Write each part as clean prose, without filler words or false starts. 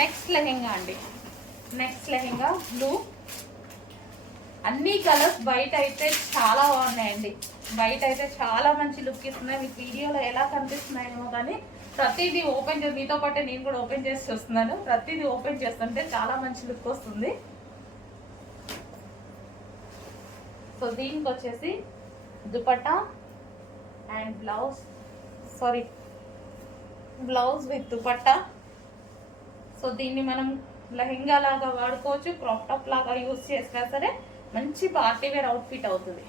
Next lehenga అండి, next lehenga blue. అన్ని colours బయట అయితే చాలా బాగున్నాయండి, బయట అయితే చాలా మంచి లుక్ ఇస్తున్నాయి. మీకు వీడియోలో ఎలా కనిపిస్తున్నాయేమో కానీ ప్రతిదీ ఓపెన్ చేసి మీతో పాటే నేను కూడా ఓపెన్ చేసి చూస్తున్నాను. ప్రతిదీ ఓపెన్ చేస్తుంటే చాలా మంచి లుక్ వస్తుంది. సో దీనికి వచ్చేసి dupatta and blouse, sorry blouse with dupatta. So దీన్ని మనం లెహెంగా లాగా వాడుకోవచ్చు, క్రాప్ టాప్ లాగా యూజ్ చేసినా సరే మంచి పార్టీ వేర్ అవుట్ఫిట్ అవుతుంది.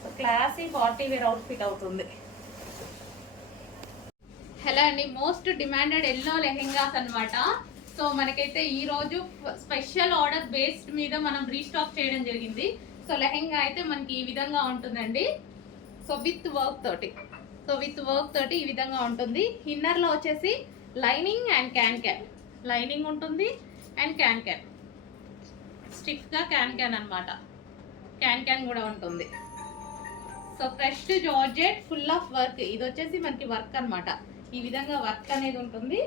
So classy party wear outfit అవుతుంది. హలో అండి, మోస్ట్ డిమాండెడ్ ఎల్లో లెహెంగాస్ అనమాట. సో మనకైతే ఈ రోజు స్పెషల్ ఆర్డర్ బేస్డ్ మీద మనం రీస్టాక్ చేయడం జరిగింది. సో లెహెంగా అయితే మనకి ఈ విధంగా ఉంటుందండి. సో విత్ వర్క్ తోటి ఈ విధంగా ఉంటుంది. ఇన్నర్లో వచ్చేసి లైనింగ్ అండ్ క్యాన్ లైనింగ్ ఉంటుంది అండ్ క్యాన్ స్టిఫ్గా క్యాన్ అనమాట. క్యాన్ కూడా ఉంటుంది. So fresh georgette full of work. ఇది వచ్చేసి మనకి వర్క్ అనమాట. ఈ విధంగా వర్క్ అనేది ఉంటుంది.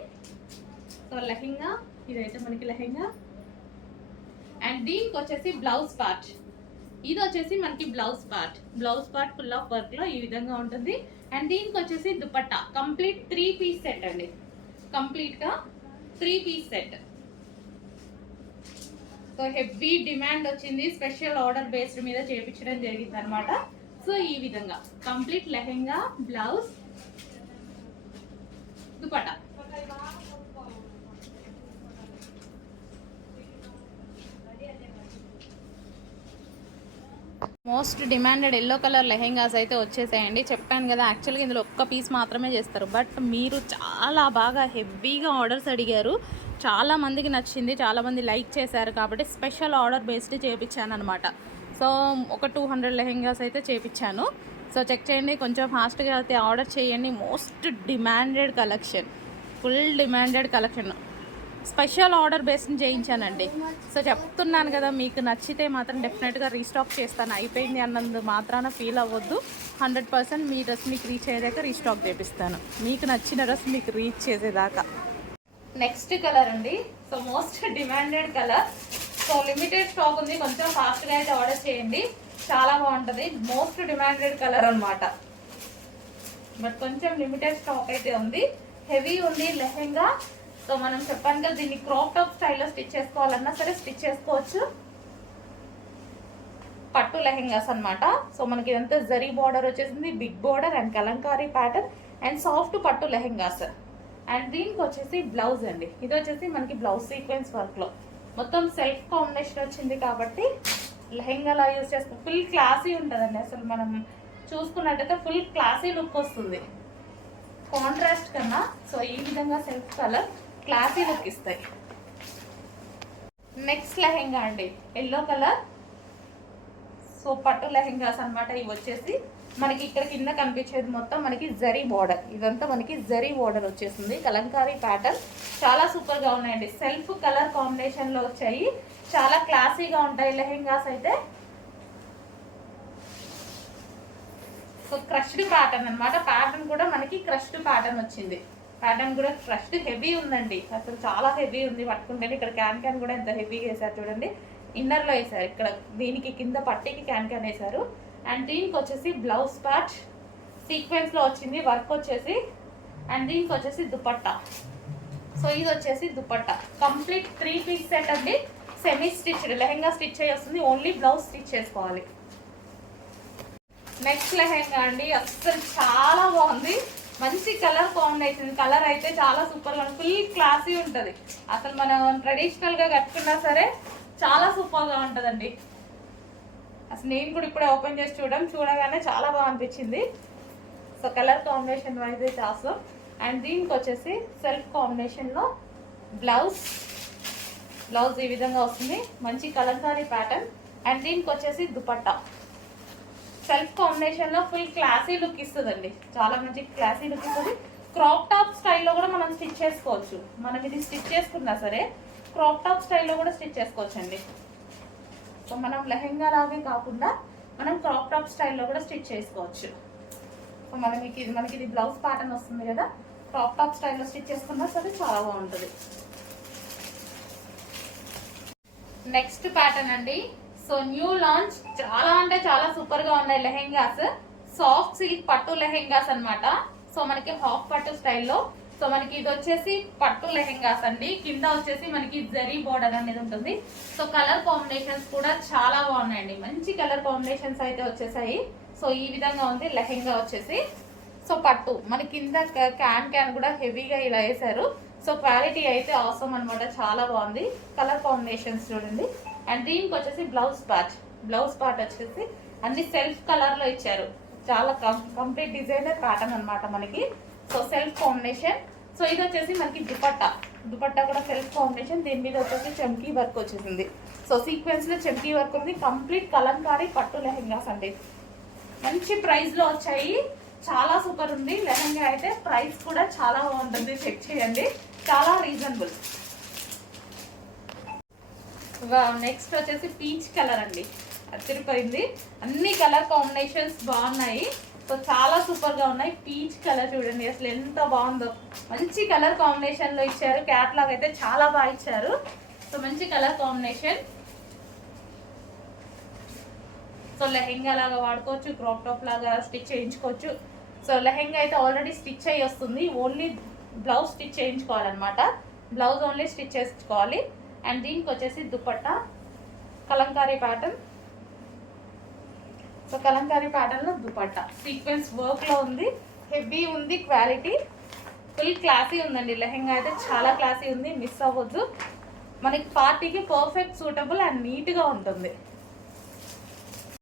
సో లెహెంగా ఇదైతే మనకి లెహెంగా. అండ్ దీనికి వచ్చేసి బ్లౌజ్ పార్ట్. ఇది వచ్చేసి మనకి blouse part full of work లో ఈ విధంగా ఉంటుంది. అండ్ దీనికి వచ్చేసి దుపట్టా కంప్లీట్ 3 పీస్ సెట్ అండి, కంప్లీట్ గా 3 piece set. So heavy demand వచ్చింది, స్పెషల్ ఆర్డర్ బేస్డ్ మీద చేయించడం జరిగింది అనమాట. సో ఈ విధంగా complete lehenga, blouse, dupatta. Most demanded yellow colour lehengas అయితే వచ్చేసాయండి. చెప్పాను కదా, యాక్చువల్గా ఇందులో ఒక్క పీస్ మాత్రమే చేస్తారు. బట్ మీరు చాలా బాగా హెవీగా ఆర్డర్స్ అడిగారు, చాలా మందికి నచ్చింది, చాలామంది లైక్ చేశారు. కాబట్టి స్పెషల్ ఆర్డర్ బేస్డ్ చేయించాను అనమాట. సో ఒక 200 లెహెంగాస్ అయితే చేయించాను. సో చెక్ చేయండి, కొంచెం ఫాస్ట్గా అయితే ఆర్డర్ చేయండి. Most demanded collection, full demanded collection, special order బేస్ని చేయించానండి. సో చెప్తున్నాను కదా, మీకు నచ్చితే మాత్రం డెఫినెట్గా రీస్టాక్ చేస్తాను. అయిపోయింది అన్నందు మాత్రాన ఫీల్ అవ్వద్దు. 100% మీ డ్రెస్ మీకు రీచ్ అయ్యేదాకా రీస్టాక్ చేపిస్తాను, మీకు నచ్చిన డ్రెస్ మీకు రీచ్ చేసేదాకా. నెక్స్ట్ కలర్ అండి, so most demanded colour. So limited stock ఉంది, కొంచెం ఫాస్ట్గా అయితే ఆర్డర్ చేయండి, చాలా బాగుంటుంది. మోస్ట్ డిమాండెడ్ కలర్ అనమాట. బట్ కొంచెం లిమిటెడ్ స్టాక్ అయితే ఉంది, హెవీ ఉంది లెహెంగా. సో మనం చెప్పాను కదా, దీన్ని క్రాప్ టాప్ స్టైల్లో స్టిచ్ చేసుకోవాలన్నా సరే స్టిచ్ చేసుకోవచ్చు. పట్టు లెహెంగాస్ అనమాట. సో మనకి ఇదంతా జరీ బార్డర్ వచ్చేసింది, big border and kalamkari pattern and soft పట్టు లెహెంగాస్. అండ్ దీనికి వచ్చేసి బ్లౌజ్ అండి. ఇది వచ్చేసి మనకి బ్లౌజ్ సీక్వెన్స్ వర్క్ లో మొత్తం సెల్ఫ్ కాంబినేషన్ వచ్చింది కాబట్టి లెహెంగాలా యూజ్ చేసుకో, ఫుల్ క్లాసీ ఉంటుందండి. అసలు మనం చూసుకున్నట్టయితే ఫుల్ క్లాసీ లుక్ వస్తుంది కాంట్రాస్ట్ కన్నా. సో ఈ విధంగా సెల్ఫ్ కలర్ క్లాసీ లుక్ ఇస్తాయి. నెక్స్ట్ లెహెంగా అండి, ఎల్లో కలర్. సో పట్టు లెహెంగాస్ అనమాట. ఇవి వచ్చేసి మనకి ఇక్కడ కింద కనిపించేది మొత్తం మనకి జరీ బార్డర్, ఇదంతా మనకి జరీ బార్డర్ వచ్చేసింది, కలంకారీ ప్యాటర్న్. చాలా సూపర్ గా ఉన్నాయండి, సెల్ఫ్ కలర్ కాంబినేషన్ లో వచ్చాయి, చాలా క్లాసీగా ఉంటాయి లెహెంగాస్ అయితే. సో క్రష్డ్ ప్యాటర్న్ అనమాట. ప్యాటర్న్ కూడా మనకి క్రష్డ్ ప్యాటర్న్ వచ్చింది. ప్యాటర్న్ కూడా క్రష్డ్ హెవీ ఉందండి, అసలు చాలా హెవీ ఉంది పట్టుకుంటే. ఇక్కడ క్యాన్ కూడా ఎంత హెవీగా వేసారు చూడండి. ఇన్నర్లో వేసారు, ఇక్కడ దీనికి కింద పట్టీకి క్యాన్ వేసారు. అండ్ దీనికి వచ్చేసి బ్లౌజ్ పార్ట్ సీక్వెన్స్ లో వచ్చింది వర్క్ వచ్చేసి. అండ్ దీనికి వచ్చేసి దుపట్టా. సో ఇది వచ్చేసి దుపట్టా కంప్లీట్ 3 పీస్ సెట్ అండి. సెమీ స్టిచ్డ్ లెహెంగా స్టిచ్ అయ్యి వస్తుంది, ఓన్లీ బ్లౌజ్ స్టిచ్ చేసుకోవాలి. నెక్స్ట్ లెహెంగా అండి, అస్సలు చాలా బాగుంది, మంచి కలర్ కాంబినేషన్. కలర్ అయితే చాలా సూపర్గా ఉంది, ఫుల్ క్లాసీ ఉంటుంది. అసలు మనం ట్రెడిషనల్గా కట్టుకున్నా సరే చాలా సూపర్గా ఉంటుందండి. అసలు నేను కూడా ఇప్పుడే ఓపెన్ చేసి చూడగానే చాలా బాగా అనిపించింది. సో కలర్ కాంబినేషన్ వైజ్ అయితే అవసరం. అండ్ దీనికి వచ్చేసి సెల్ఫ్ కాంబినేషన్లో బ్లౌజ్ ఈ విధంగా వస్తుంది, మంచి కలంకారీ ప్యాటర్న్. అండ్ దీనికి వచ్చేసి దుపట్టా సెల్ఫ్ కాంబినేషన్లో ఫుల్ క్లాసీ లుక్ ఇస్తుందండి, చాలా మంచి క్లాసీ లుక్ ఇస్తుంది. క్రాప్ టాప్ స్టైల్లో కూడా మనం స్టిచ్ చేసుకోవచ్చు. మనం ఇది స్టిచ్ చేసుకున్నా సరే క్రాప్ టాప్ స్టైల్లో కూడా స్టిచ్ చేసుకోవచ్చు అండి. సో మనం లెహెంగా లాగే కాకుండా మనం క్రాప్ టాప్ స్టైల్లో కూడా స్టిచ్ చేసుకోవచ్చు. సో మనకి ఇది బ్లౌజ్ ప్యాటర్న్ వస్తుంది కదా, క్రాప్ టాప్ స్టైల్లో స్టిచ్ చేసుకున్నా సరే చాలా బాగుంటుంది. నెక్స్ట్ ప్యాటర్న్ అండి. సో న్యూ లాంచ్, చాలా అంటే చాలా సూపర్ గా ఉన్నాయి లెహెంగాస్. సాఫ్ట్ సిల్క్ పట్టు లెహెంగాస్ అన్నమాట. సో మనకి హాఫ్ పట్టు స్టైల్లో. సో మనకి ఇది వచ్చేసి పట్టు లెహెంగాస్ అండి. కింద వచ్చేసి మనకి జరీ బోర్డర్ అనేది ఉంటుంది. సో కలర్ కాంబినేషన్స్ కూడా చాలా బాగున్నాయండి. మంచి కలర్ కాంబినేషన్స్ అయితే వచ్చేసాయి. సో ఈ విధంగా ఉంది లెహెంగా వచ్చేసి. సో పట్టు మన కింద క్యాన్ కూడా హెవీగా ఇలా వేసారు. సో క్వాలిటీ అయితే అవసరం అనమాట, చాలా బాగుంది. కలర్ కాంబినేషన్స్ చూడండి. అండ్ దీనికి వచ్చేసి బ్లౌజ్ పార్ట్ వచ్చేసి అన్ని సెల్ఫ్ కలర్ లో ఇచ్చారు. చాలా కంప్లీట్ డిజైనర్ ప్యాటర్న్ అనమాట మనకి. So self combination. సో ఇది వచ్చేసి మనకి దుపట్టా కూడా సెల్ఫ్ కాంబినేషన్. దీని మీద వచ్చేసి చమ్కీ వర్క్ వచ్చేసింది. సో సీక్వెన్స్ లో చమ్కీ వర్క్ ఉంది. కంప్లీట్ కలంకారీ పట్టు లెహెంగాస్ అండి. మంచి ప్రైస్ లో వచ్చాయి. చాలా సూపర్ ఉంది లెహంగా అయితే. ప్రైస్ కూడా చాలా బాగుంటుంది, చెక్ చేయండి, చాలా రీజనబుల్. నెక్స్ట్ వచ్చేసి పీచ్ కలర్ అండి. అదిరిపోయింది. అన్ని కలర్ కాంబినేషన్స్ బాగున్నాయి. సో చాలా సూపర్ గా ఉన్నాయి. పీచ్ కలర్ చూడండి అసలు ఎంత బాగుందో. మంచి కలర్ కాంబినేషన్ లో ఇచ్చారు. క్యాట్లాగ్ అయితే చాలా బాగా ఇచ్చారు. సో మంచి కలర్ కాంబినేషన్. సో లెహెంగా లాగా వాడుకోవచ్చు, క్రాప్ టాప్ లాగా స్టిచ్ చేయించుకోవచ్చు. సో లెహెంగా అయితే ఆల్రెడీ స్టిచ్ అయ్యి వస్తుంది. ఓన్లీ బ్లౌజ్ స్టిచ్ చేయించుకోవాలన్నమాట. బ్లౌజ్ ఓన్లీ స్టిచ్ చేసుకోవాలి. అండ్ దీనికి వచ్చేసి dupatta kalamkari pattern. So kalamkari pattern లో దుపట్టా సీక్వెన్స్ వర్క్ లో ఉంది. హెవీ ఉంది, క్వాలిటీ ఫుల్ క్లాసీ ఉందండి. లెహెంగా అయితే చాలా క్లాసీ ఉంది, మిస్ అవ్వద్దు. మనకి పార్టీకి పర్ఫెక్ట్ సూటబుల్ అండ్ నీట్గా ఉంటుంది.